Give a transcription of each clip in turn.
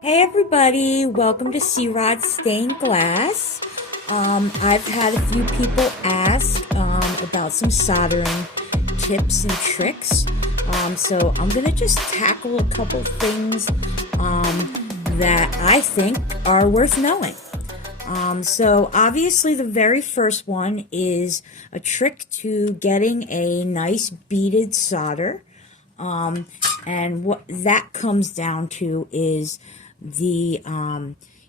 Hey everybody, welcome to Soldering Stained Glass. I've had a few people ask about some soldering tips and tricks. So I'm gonna just tackle a couple things that I think are worth knowing. So obviously the very first one is a trick to getting a nice beaded solder. And what that comes down to is the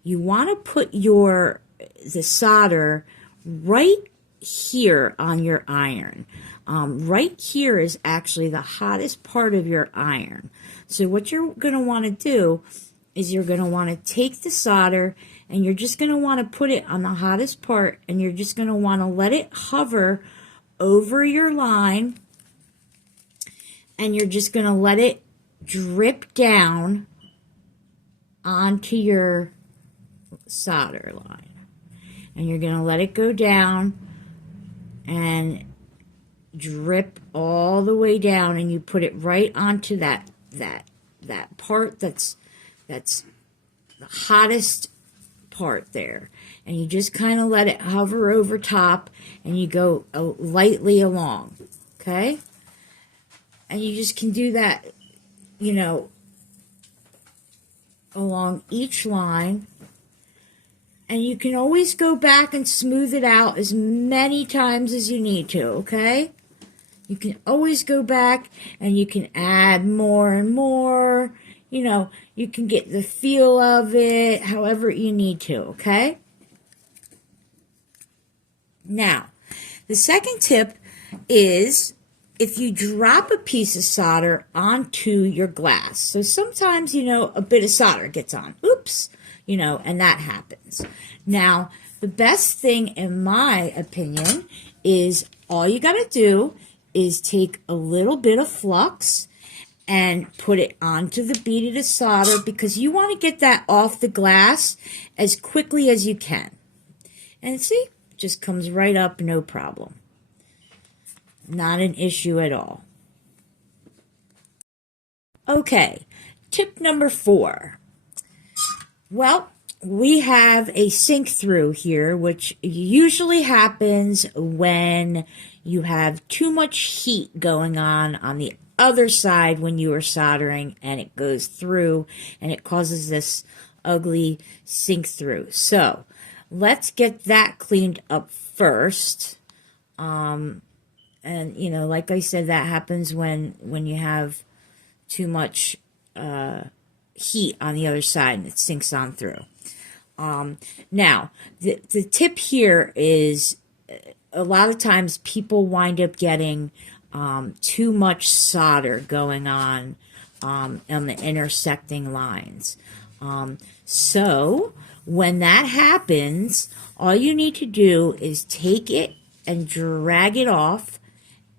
you want to put the solder right here on your iron. Right here is actually the hottest part of your iron. So what you're going to want to do is you're going to want to take the solder and you're just going to want to put it on the hottest part, and you're just going to want to let it hover over your line, and you're just going to let it drip down onto your solder line. And you're going to let it go down and drip all the way down, and you put it right onto that part that's the hottest part there. And you just kind of let it hover over top, and you go lightly along, okay? And you just can do that, you know, along each line. And you can always go back and smooth it out as many times as you need to, okay? You can always go back and you can add more and more. You know, you can get the feel of it however you need to, okay? Now, the second tip is if you drop a piece of solder onto your glass. So sometimes, you know, a bit of solder gets on. Oops, you know, and that happens. Now, the best thing, in my opinion, is all you got to do is take a little bit of flux and put it onto the beaded solder, because you want to get that off the glass as quickly as you can. And see, it just comes right up, no problem. Not an issue at all. Okay, tip number 4. Well, we have a sink through here, which usually happens when you have too much heat going on the other side when you are soldering, and it goes through and it causes this ugly sink through. So let's get that cleaned up first. And, you know, like I said, that happens when you have too much heat on the other side and it sinks on through. Now, the tip here is a lot of times people wind up getting too much solder going on the intersecting lines. So when that happens, all you need to do is take it and drag it off.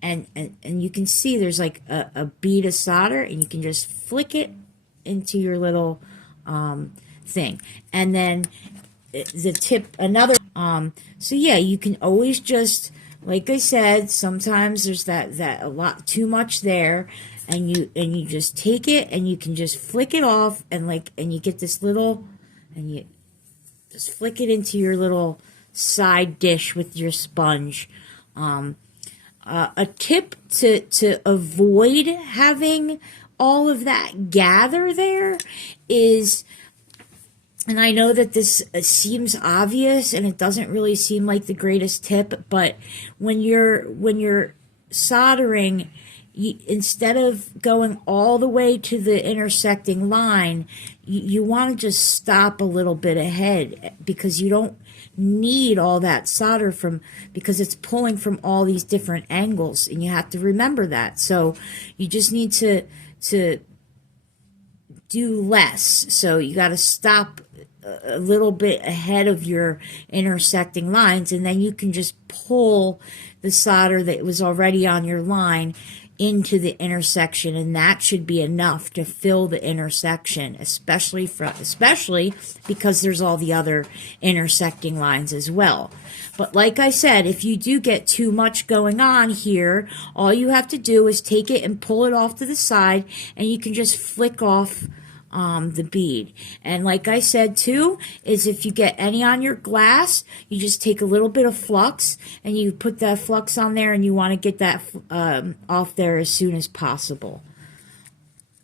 And you can see there's like a bead of solder, and you can just flick it into your little thing. And then the tip, another, so yeah, you can always just, like I said, sometimes there's that a lot too much there, and you just take it and you can just flick it off, and you get this little, and you just flick it into your little side dish with your sponge. A tip to avoid having all of that gather there is, and I know that this seems obvious and it doesn't really seem like the greatest tip, but when you're soldering, instead of going all the way to the intersecting line, you want to just stop a little bit ahead, because you don't need all that solder because it's pulling from all these different angles, and you have to remember that. So you just need to do less. So you got to stop a little bit ahead of your intersecting lines, and then you can just pull the solder that was already on your line into the intersection, and that should be enough to fill the intersection, especially because there's all the other intersecting lines as well. But like I said, if you do get too much going on here, all you have to do is take it and pull it off to the side, and you can just flick off the bead. And like I said too, is if you get any on your glass, you just take a little bit of flux and you put that flux on there, and you want to get that off there as soon as possible.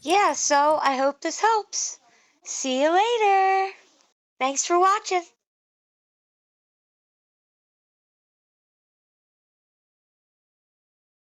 Yeah, so I hope this helps. See you later. Thanks for watching.